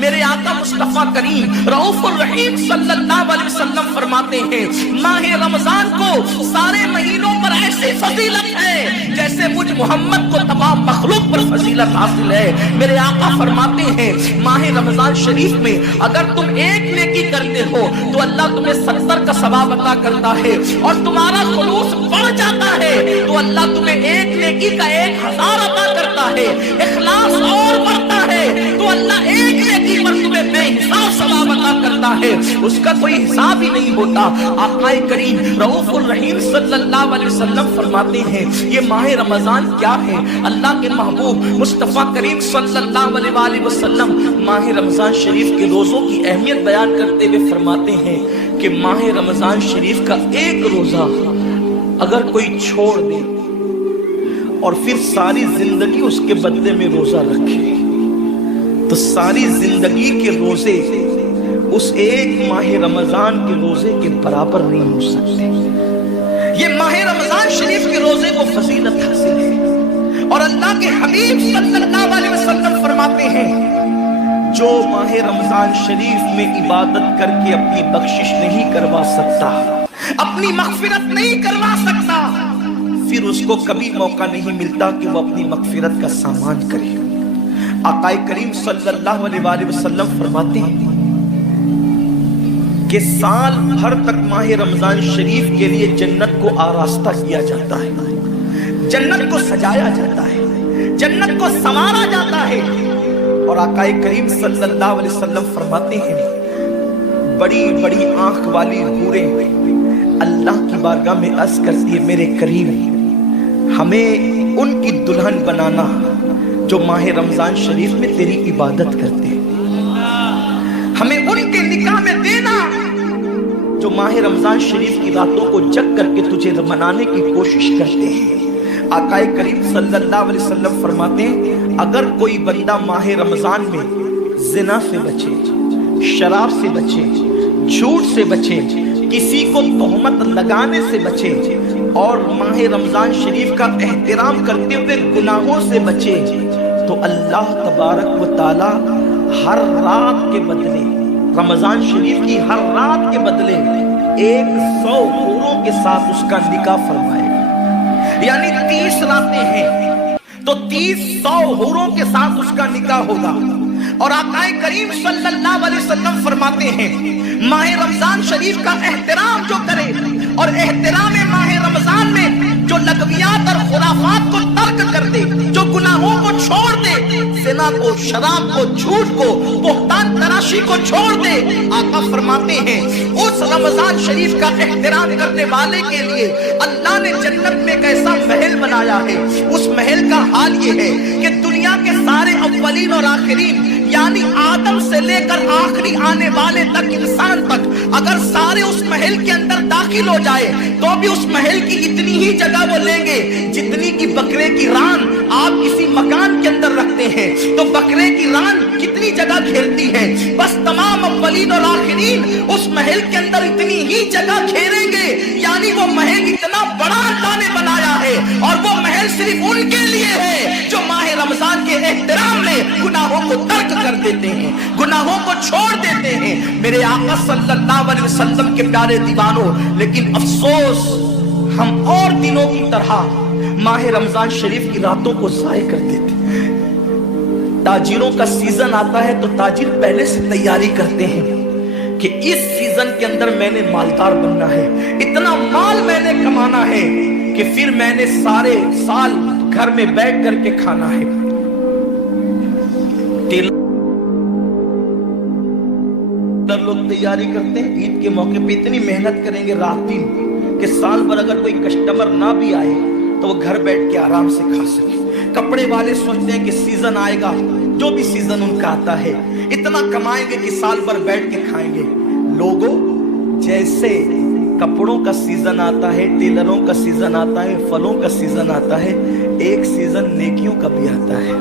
میرے آقا مصطفیٰ کریم رؤوف الرحیم صلی اللہ علیہ وسلم فرماتے ہیں ماہ رمضان کو سارے مہینوں پر ایسی فضیلت ہے جیسے مجھ محمد کو تمام مخلوق پر فضیلت حاصل ہے۔ میرے آقا فرماتے ہیں ماہ رمضان شریف میں اگر تم ایک نیکی کرتے ہو تو اللہ تمہیں 70 کا ثواب عطا کرتا ہے، اور تمہارا خلوص بڑھ جاتا ہے تو اللہ تمہیں ایک نیکی کا 1000 عطا کرتا ہے، اخلاص اور بڑھتا ہے تو اللہ ایک نیکی پر تمہیں بے حساب ثواب عطا کرتا ہے، اس کا کوئی حساب ہی نہیں ہوتا۔ آقا کریم رؤوف الرحیم صلی اللہ علیہ وسلم فرماتے ہیں یہ ماہ رمضان کیا ہے؟ اللہ کے محبوب مصطفیٰ کریم صلی اللہ علیہ وآلہ وسلم ماہ رمضان شریف کے روزوں کی اہمیت بیان کرتے ہوئے فرماتے ہیں کہ ماہ رمضان شریف کا ایک روزہ اگر کوئی چھوڑ دے اور پھر ساری زندگی اس کے بدلے میں روزہ رکھے تو ساری زندگی کے روزے اس ایک ماہ رمضان کے روزے کے برابر نہیں ہو سکتے۔ یہ ماہ رمضان شریف کے روزے کو فضیلت حاصل ہے، اور اللہ کے حبیب صلی اللہ علیہ وسلم فرماتے ہیں جو ماہ رمضان شریف میں عبادت کر کے اپنی بخشش نہیں کروا سکتا، اپنی مغفرت نہیں کروا سکتا، پھر اس کو کبھی موقع نہیں ملتا کہ وہ اپنی مغفرت کا سامان کرے۔ آقا کریم صلی اللہ علیہ وآلہ وسلم فرماتے ہیں کہ سال بھر تک ماہ رمضان شریف کے لیے جنت کو آراستہ کیا جاتا ہے، جنت کو سجایا جاتا ہے، جنت کو سنوارا جاتا ہے، اور آقا کریم صلی اللہ علیہ وسلم فرماتے ہیں بڑی بڑی آنکھ والی حوریں اللہ کی بارگاہ میں عرض کرتی ہے میرے کریم ہمیں ان کی دلہن بنانا جو ماہ رمضان شریف میں تیری عبادت کرتے ہیں، ہمیں ان کے نکاح میں دینا جو ماہ رمضان شریف کی راتوں کو جگ کر کے تجھے منانے کی کوشش کرتے ہیں۔ آقا کریم صلی اللہ علیہ وسلم فرماتے ہیں اگر کوئی بندہ ماہ رمضان میں زنا سے بچے، شراب سے بچے، جھوٹ سے بچے، کسی کو تہمت لگانے سے بچے، اور ماہ رمضان شریف کا احترام کرتے ہوئے گناہوں سے بچے تو اللہ تبارک و تعالی ہر رات کے بدلے، رمضان شریف کی ہر رات کے بدلے 100 حوروں کے ساتھ اس کا نکاح فرمائے گا۔ یعنی 30 راتیں ہیں تو 100 حوروں کے ساتھ اس کا نکاح ہوگا۔ اور آقا کریم صلی اللہ علیہ وسلم فرماتے ہیں ماہ رمضان شریف کا احترام جو کرے اور احترام ماہ رمضان میں جو لغویات اور خرافات کو ترک کر دے، جو گناہوں کو چھوڑ دے، زنا کو، شراب کو، جھوٹ کو، بہتان تراشی کو چھوڑ دے، آقا فرماتے ہیں اس رمضان شریف کا احترام کرنے والے کے لیے اللہ نے جنت میں ایک ایسا محل بنایا ہے، اس محل کا حال یہ ہے کہ دنیا کے سارے اولین اور آخرین یعنی آدم سے لے کر آخری آنے والے تک انسان تک اگر سارے اس محل کے اندر داخل ہو جائے تو بھی اس محل کی اتنی ہی جگہ وہ لیں گے جتنی کی بکرے کی ران آپ کسی مکان کے اندر رکھتے ہیں تو بکرے کی ران کتنی جگہ گھیرتی ہے، بس تمام اولین اور آخرین اس محل کے اندر اتنی ہی جگہ گھیریں گے، یعنی وہ محل اتنا بڑا اللہ نے بنایا ہے، اور وہ محل صرف ان کے لیے ہے جو ماہ رمضان کے احترام میں گناہوں کو ترک کر دیتے ہیں، گناہوں کو چھوڑ دیتے ہیں۔ میرے آقا صلی اللہ علیہ وسلم کے پیارے دیوانوں، لیکن افسوس ہم اور دنوں کی طرح ماہ رمضان شریف کی راتوں کو ضائع کر دیتے ہیں۔ تاجروں کا سیزن آتا ہے تو تاجر پہلے سے تیاری کرتے ہیں کہ اس سیزن کے اندر میں نے مالدار بننا ہے، اتنا مال میں نے کمانا ہے کہ پھر میں نے سارے سال گھر میں بیٹھ کر کے کھانا ہے۔ لوگ تیاری کرتے ہیں عید کے موقع پہ اتنی محنت کریں گے رات دن کہ سال بھر اگر کوئی کسٹمر نہ بھی آئے تو وہ گھر بیٹھ کے آرام سے کھا سکے۔ کپڑے والے سوچتے ہیں کہ سیزن آئے گا، جو بھی سیزن ان کا آتا ہے اتنا کمائیں گے کہ سال بھر بیٹھ کے کھائیں گے۔ لوگوں جیسے کپڑوں کا سیزن آتا ہے، ٹیلروں کا سیزن آتا ہے، پھلوں کا سیزن آتا ہے، ایک سیزن نیکیوں کا بھی آتا ہے،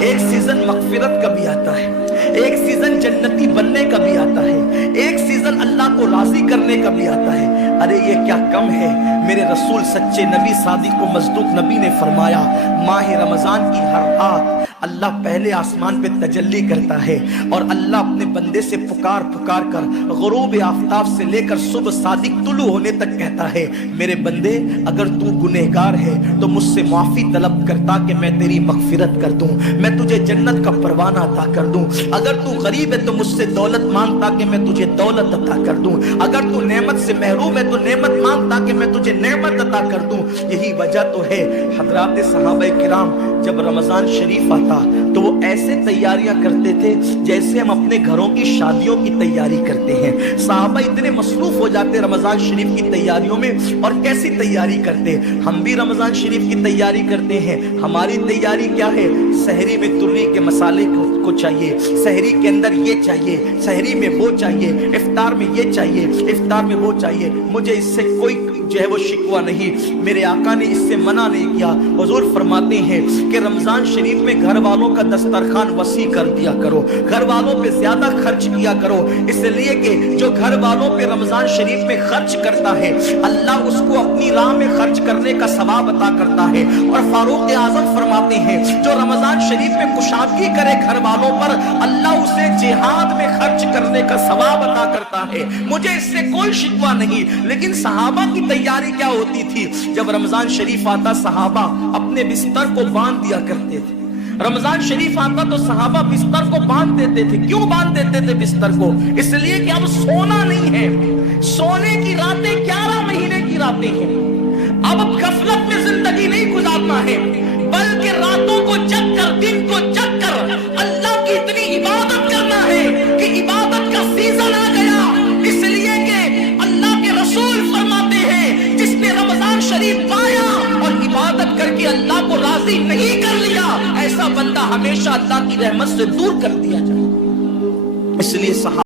ایک سیزن مغفرت کا بھی آتا ہے، ایک سیزن جنتی بننے کا بھی آتا ہے، ایک سیزن اللہ کو راضی کرنے کا بھی آتا ہے۔ ارے یہ کیا کم ہے؟ میرے رسول سچے نبی صادق و مصدوق نبی نے فرمایا ماہ رمضان کی ہر رات اللہ پہلے آسمان پہ تجلی کرتا ہے اور اللہ اپنے بندے سے پکار پکار کر غروب آفتاب سے لے کر صبح صادق طلوع ہونے تک کہتا ہے میرے بندے اگر تو گنہگار ہے تو مجھ سے معافی طلب کرتا کہ میں تیری مغفرت کر دوں، میں تجھے جنت کا پروانہ عطا کر دوں، اگر تو غریب ہے تو مجھ سے دولت مانگتا کہ میں تجھے دولت عطا کر دوں، اگر تو نعمت سے محروم ہے تو نعمت مانگتا کہ میں تجھے نعمت عطا کر دوں۔ یہی وجہ تو ہے حضرات صحابہ کرام جب رمضان شریف آتا تو وہ ایسے تیاریاں کرتے تھے جیسے ہم اپنے گھروں کی شادیوں کی تیاری کرتے ہیں۔ صحابہ اتنے مصروف ہو جاتے رمضان شریف کی تیاریوں میں، اور کیسی تیاری کرتے؟ ہم بھی رمضان شریف کی تیاری کرتے ہیں۔ ہماری تیاری کیا ہے؟ سحری میں ترئی کے مسالے کو چاہیے، سحری کے اندر یہ چاہیے، سحری میں وہ چاہیے، افطار میں یہ چاہیے، افطار میں وہ چاہیے۔ مجھے اس سے کوئی جو ہے وہ شکوہ نہیں، میرے آقا نے اس سے منع نہیں کیا۔ حضور فرماتے ہیں کہ رمضان شریف میں گھر والوں کا دسترخوان وسیع کر دیا کرو، گھر والوں پہ زیادہ خرچ کیا کرو، اس لیے کہ جو گھر والوں پہ رمضان شریف میں خرچ کرتا ہے اللہ اس کو اپنی راہ میں خرچ کرنے کا ثواب عطا کرتا ہے۔ اور فاروق اعظم فرماتے ہیں جو رمضان شریف میں کشادگی کرے گھر والوں پر اللہ اسے جہاد میں خرچ کرنے کا ثواب عطا کرتا ہے۔ مجھے اس سے کوئی شکوہ نہیں، لیکن صحابہ کی تیاری کیا ہوتی تھی؟ جب رمضان شریف آتا صحابہ اپنے بستر کو باندھ دیا کرتے تھے۔ رمضان شریف آتا تو صحابہ بستر کو باندھ دیتے تھے۔ کیوں باندھ دیتے تھے بستر کو؟ اس لیے کہ اب سونا نہیں ہے، سونے کی راتیں 11 مہینے کی راتیں ہیں، اب غفلت میں زندگی نہیں گزارنا ہے، بلکہ راتوں کو جگ کر دن کو جگ کر اللہ کی اتنی عبادت کرنا ہے کہ عبادت کا سیزن آ گیا۔ اس لیے کہ اللہ کے رسول فرماتے ہیں جس نے رمضان شریف پایا اور عبادت کر کے اللہ کو راضی نہیں کر لیا ایسا بندہ ہمیشہ اللہ کی رحمت سے دور کر دیا جائے۔ اس لیے صحابہ